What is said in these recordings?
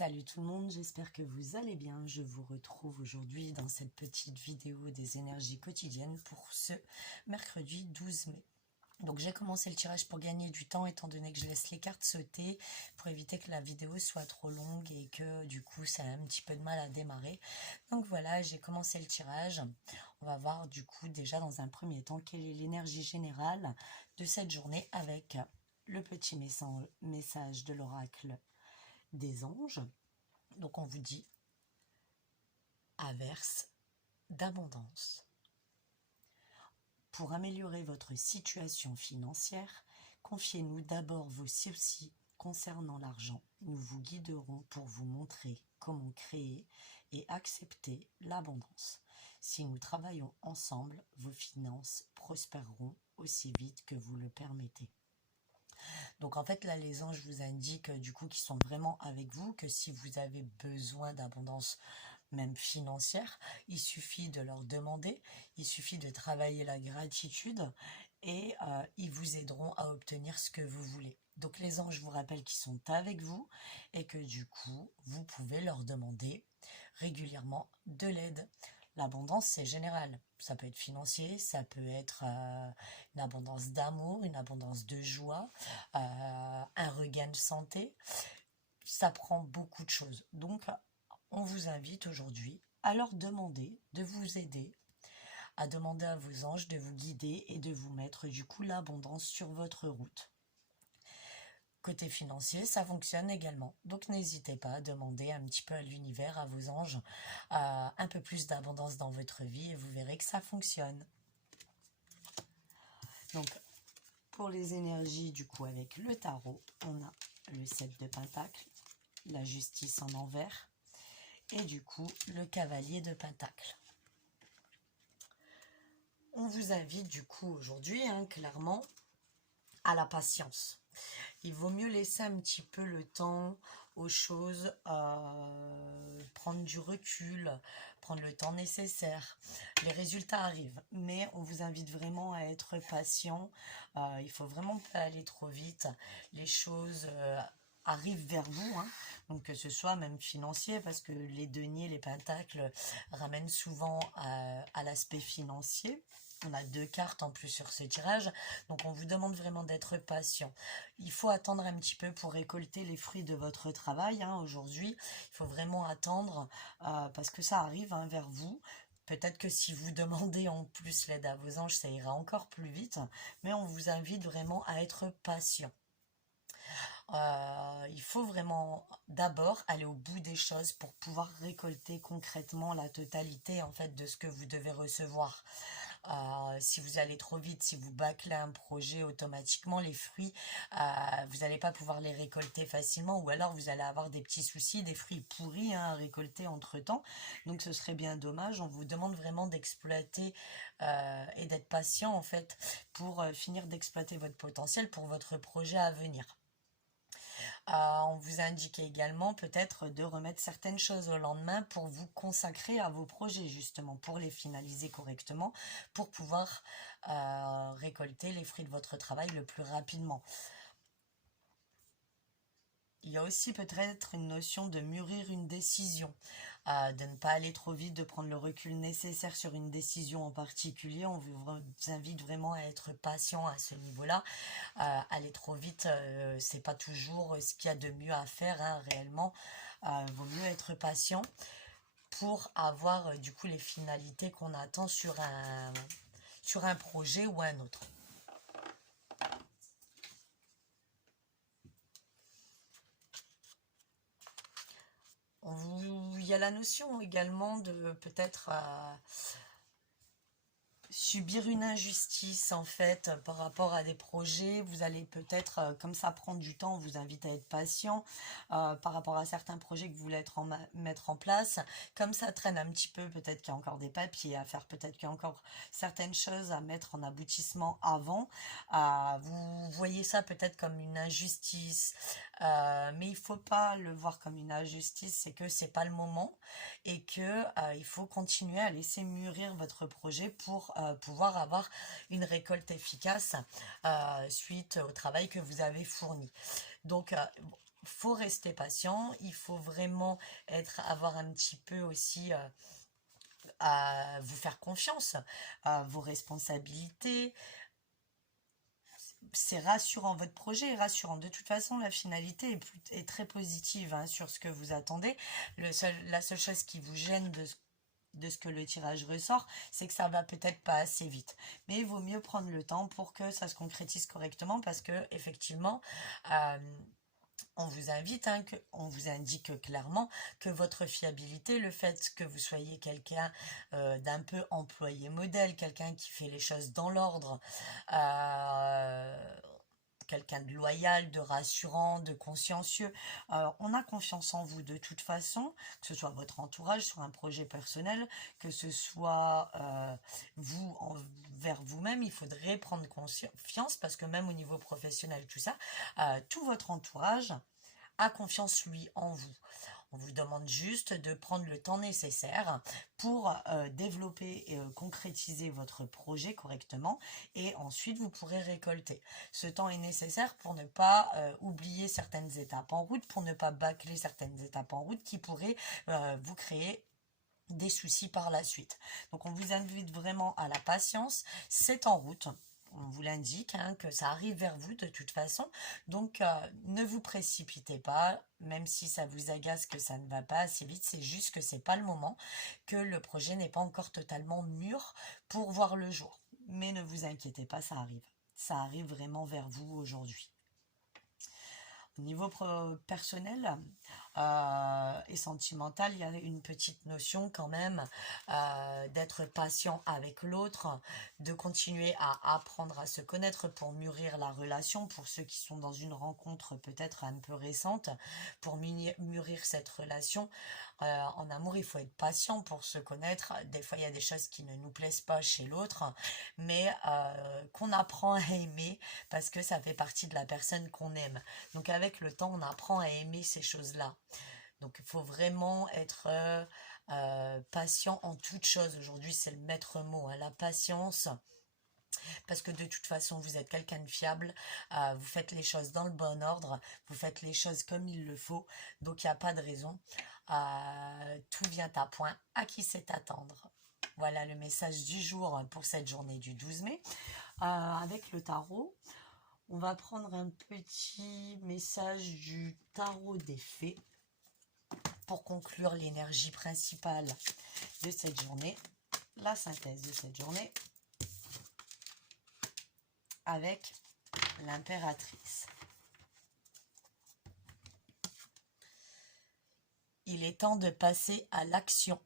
Salut tout le monde, j'espère que vous allez bien. Je vous retrouve aujourd'hui dans cette petite vidéo des énergies quotidiennes pour ce mercredi 12 mai. Donc j'ai commencé le tirage pour gagner du temps étant donné que je laisse les cartes sauter pour éviter que la vidéo soit trop longue et que du coup ça a un petit peu de mal à démarrer. Donc voilà, j'ai commencé le tirage. On va voir du coup déjà dans un premier temps quelle est l'énergie générale de cette journée avec le petit message de l'oracle des anges. Donc on vous dit averse d'abondance. Pour améliorer votre situation financière, confiez-nous d'abord vos soucis concernant l'argent. Nous vous guiderons pour vous montrer comment créer et accepter l'abondance. Si nous travaillons ensemble, vos finances prospéreront aussi vite que vous le permettez. Donc en fait là les anges vous indiquent du coup qu'ils sont vraiment avec vous, que si vous avez besoin d'abondance même financière, il suffit de leur demander, il suffit de travailler la gratitude et ils vous aideront à obtenir ce que vous voulez. Donc les anges vous rappellent qu'ils sont avec vous et que du coup vous pouvez leur demander régulièrement de l'aide. L'abondance, c'est général. Ça peut être financier, ça peut être une abondance d'amour, une abondance de joie, un regain de santé. Ça prend beaucoup de choses. Donc, on vous invite aujourd'hui à leur demander de vous aider, à demander à vos anges de vous guider et de vous mettre du coup l'abondance sur votre route. Côté financier, ça fonctionne également. Donc n'hésitez pas à demander un petit peu à l'univers, à vos anges, un peu plus d'abondance dans votre vie et vous verrez que ça fonctionne. Donc pour les énergies du coup avec le tarot, on a le 7 de Pentacle, la justice en envers et du coup le cavalier de Pentacle. On vous invite du coup aujourd'hui clairement à la patience. Il vaut mieux laisser un petit peu le temps aux choses, prendre du recul, prendre le temps nécessaire. Les résultats arrivent, mais on vous invite vraiment à être patient. Il faut vraiment pas aller trop vite. Les choses arrivent vers vous, donc que ce soit même financier, parce que les deniers, les pentacles ramènent souvent à l'aspect financier. On a 2 cartes en plus sur ce tirage, donc on vous demande vraiment d'être patient. Il faut attendre un petit peu pour récolter les fruits de votre travail aujourd'hui. Il faut vraiment attendre parce que ça arrive vers vous. Peut-être que si vous demandez en plus l'aide à vos anges, ça ira encore plus vite, mais on vous invite vraiment à être patient. Il faut vraiment d'abord aller au bout des choses pour pouvoir récolter concrètement la totalité en fait de ce que vous devez recevoir. Si vous allez trop vite, si vous bâclez un projet automatiquement, les fruits, vous n'allez pas pouvoir les récolter facilement ou alors vous allez avoir des petits soucis, des fruits pourris à récolter entre-temps. Donc ce serait bien dommage. On vous demande vraiment d'exploiter et d'être patient en fait pour finir d'exploiter votre potentiel pour votre projet à venir. On vous indique également peut-être de remettre certaines choses au lendemain pour vous consacrer à vos projets justement, pour les finaliser correctement, pour pouvoir récolter les fruits de votre travail le plus rapidement. Il y a aussi peut-être une notion de mûrir une décision, de ne pas aller trop vite, de prendre le recul nécessaire sur une décision en particulier. On vous invite vraiment à être patient à ce niveau-là. Aller trop vite, c'est pas toujours ce qu'il y a de mieux à faire réellement. Vaut mieux être patient pour avoir du coup les finalités qu'on attend sur un projet ou un autre. Il y a la notion également de peut-être subir une injustice en fait par rapport à des projets. Vous allez peut-être, comme ça prendre du temps, on vous invite à être patient par rapport à certains projets que vous voulez mettre en place. Comme ça traîne un petit peu, peut-être qu'il y a encore des papiers à faire, peut-être qu'il y a encore certaines choses à mettre en aboutissement avant. Vous voyez ça peut-être comme une injustice, mais il faut pas le voir comme une injustice, c'est que c'est pas le moment et que il faut continuer à laisser mûrir votre projet pour pouvoir avoir une récolte efficace suite au travail que vous avez fourni. Donc faut rester patient, il faut vraiment avoir un petit peu aussi à vous faire confiance, à vos responsabilités. C'est rassurant, votre projet est rassurant. De toute façon, la finalité est très positive hein, sur ce que vous attendez. La seule chose qui vous gêne de ce que le tirage ressort, c'est que ça va peut-être pas assez vite. Mais il vaut mieux prendre le temps pour que ça se concrétise correctement parce que effectivement, euh, on vous invite, hein, on vous indique clairement que votre fiabilité, le fait que vous soyez quelqu'un d'un peu employé modèle, quelqu'un qui fait les choses dans l'ordre, euh, quelqu'un de loyal, de rassurant, de consciencieux. On a confiance en vous de toute façon, que ce soit votre entourage sur un projet personnel, que ce soit vous envers vous-même, il faudrait prendre confiance parce que même au niveau professionnel, tout ça, tout votre entourage a confiance lui en vous. On vous demande juste de prendre le temps nécessaire pour développer et concrétiser votre projet correctement et ensuite vous pourrez récolter. Ce temps est nécessaire pour ne pas oublier certaines étapes en route, pour ne pas bâcler certaines étapes en route qui pourraient vous créer des soucis par la suite. Donc on vous invite vraiment à la patience, c'est en route. On vous l'indique, hein, que ça arrive vers vous de toute façon. Donc, ne vous précipitez pas, même si ça vous agace que ça ne va pas assez vite. C'est juste que c'est pas le moment, que le projet n'est pas encore totalement mûr pour voir le jour. Mais ne vous inquiétez pas, ça arrive. Ça arrive vraiment vers vous aujourd'hui. Au niveau personnel et sentimental, il y a une petite notion quand même d'être patient avec l'autre, de continuer à apprendre à se connaître pour mûrir la relation, pour ceux qui sont dans une rencontre peut-être un peu récente, pour mûrir cette relation. En amour, il faut être patient pour se connaître. Des fois, il y a des choses qui ne nous plaisent pas chez l'autre, mais qu'on apprend à aimer parce que ça fait partie de la personne qu'on aime. Donc avec le temps, on apprend à aimer ces choses-là. Donc il faut vraiment être patient en toute chose. Aujourd'hui, c'est le maître mot, hein, la patience. Parce que de toute façon, vous êtes quelqu'un de fiable, vous faites les choses dans le bon ordre, vous faites les choses comme il le faut, donc il n'y a pas de raison. Tout vient à point, à qui c'est attendre. Voilà le message du jour pour cette journée du 12 mai. Avec le tarot, on va prendre un petit message du tarot des fées pour conclure l'énergie principale de cette journée, la synthèse de cette journée avec l'impératrice. Il est temps de passer à l'action.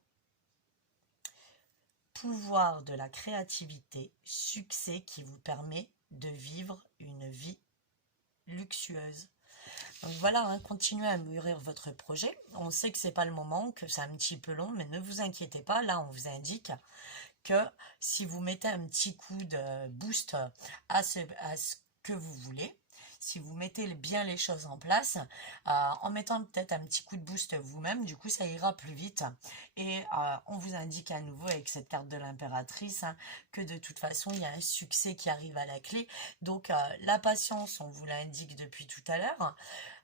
Pouvoir de la créativité, succès qui vous permet de vivre une vie luxueuse. Donc voilà, hein, continuez à mûrir votre projet. On sait que c'est pas le moment, que c'est un petit peu long, mais ne vous inquiétez pas. Là, on vous indique que si vous mettez un petit coup de boost à ce que vous voulez, si vous mettez bien les choses en place, en mettant peut-être un petit coup de boost vous-même, du coup ça ira plus vite. Et on vous indique à nouveau avec cette carte de l'impératrice hein, que de toute façon il y a un succès qui arrive à la clé. Donc la patience, on vous l'indique depuis tout à l'heure.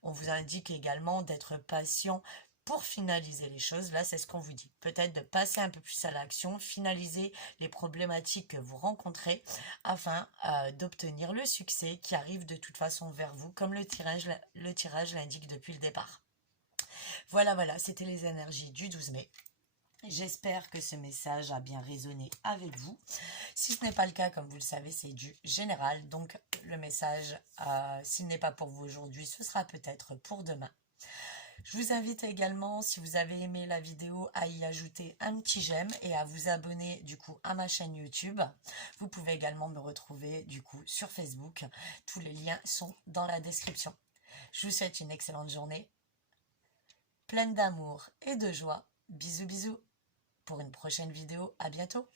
On vous indique également d'être patient pour finaliser les choses. Là, c'est ce qu'on vous dit. Peut-être de passer un peu plus à l'action, finaliser les problématiques que vous rencontrez afin d'obtenir le succès qui arrive de toute façon vers vous, comme le tirage l'indique depuis le départ. Voilà, c'était les énergies du 12 mai. J'espère que ce message a bien résonné avec vous. Si ce n'est pas le cas, comme vous le savez, c'est du général. Donc, le message, s'il n'est pas pour vous aujourd'hui, ce sera peut-être pour demain. Je vous invite également, si vous avez aimé la vidéo, à y ajouter un petit j'aime et à vous abonner du coup à ma chaîne YouTube. Vous pouvez également me retrouver du coup sur Facebook. Tous les liens sont dans la description. Je vous souhaite une excellente journée, pleine d'amour et de joie. Bisous bisous. Pour une prochaine vidéo, à bientôt.